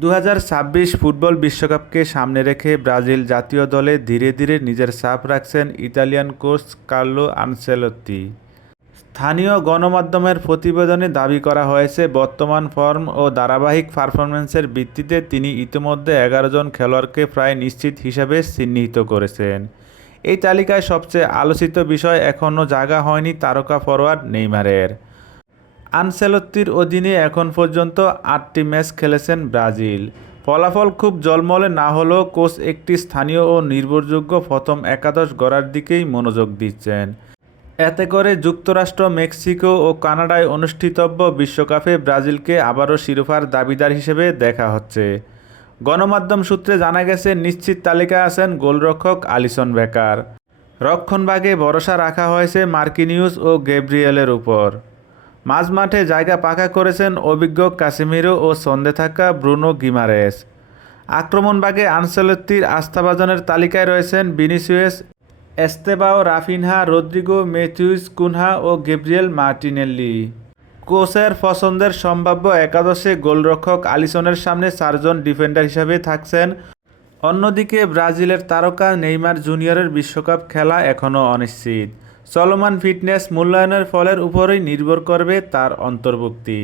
দু হাজার ছাব্বিশ ফুটবল বিশ্বকাপকে সামনে রেখে ব্রাজিল জাতীয় দলে ধীরে ধীরে নিজের ছাপ রাখছেন ইতালিয়ান কোচ কার্লো আনসেলত্তি। স্থানীয় গণমাধ্যমের প্রতিবেদনে দাবি করা হয়েছে, বর্তমান ফর্ম ও ধারাবাহিক পারফরম্যান্সের ভিত্তিতে তিনি ইতিমধ্যে এগারো জন খেলোয়াড়কে প্রায় নিশ্চিত হিসাবে চিহ্নিত করেছেন। এই তালিকায় সবচেয়ে আলোচিত বিষয় এখনও জায়গা হয়নি তারকা ফরোয়ার্ড নেইমারের। আনসেলত্তির অধীনে এখন পর্যন্ত আটটি ম্যাচ খেলেছেন ব্রাজিল। ফলাফল খুব জলমলে না হলেও কোচ একটি স্থানীয় ও নির্ভরযোগ্য প্রথম একাদশ গড়ার দিকেই মনোযোগ দিচ্ছেন। এতে করে যুক্তরাষ্ট্র, মেক্সিকো ও কানাডায় অনুষ্ঠিতব্য বিশ্বকাপে ব্রাজিলকে আবারও শিরোপার দাবিদার হিসেবে দেখা হচ্ছে। গণমাধ্যম সূত্রে জানা গেছে, নিশ্চিত তালিকায় আছেন গোলরক্ষক আলিসন বেকার। রক্ষণভাগে ভরসা রাখা হয়েছে মার্কিনিউস ও গেব্রিয়েলের উপর। মাঝমাঠে জায়গা পাকা করেছেন অভিজ্ঞ কাসিমিরো ও সন্ধে থাকা ব্রুনো গিমারেস। আক্রমণভাগে আনসেলত্তির আস্থাভাজনের তালিকায় রয়েছেন Vinicius Estevao, Raphinha, Rodrigo, Matheus, Cunha ও গেব্রিয়েল মার্টিনেল্লি। কোচের পছন্দের সম্ভাব্য একাদশে গোলরক্ষক আলিসনের সামনে চারজন ডিফেন্ডার হিসাবে থাকছেন। অন্যদিকে ব্রাজিলের তারকা নেইমার জুনিয়রের বিশ্বকাপ খেলা এখনও অনিশ্চিত। চলমান ফিটনেস মূল্যায়নের ফলের উপরই নির্ভর করবে তার অন্তর্ভুক্তি।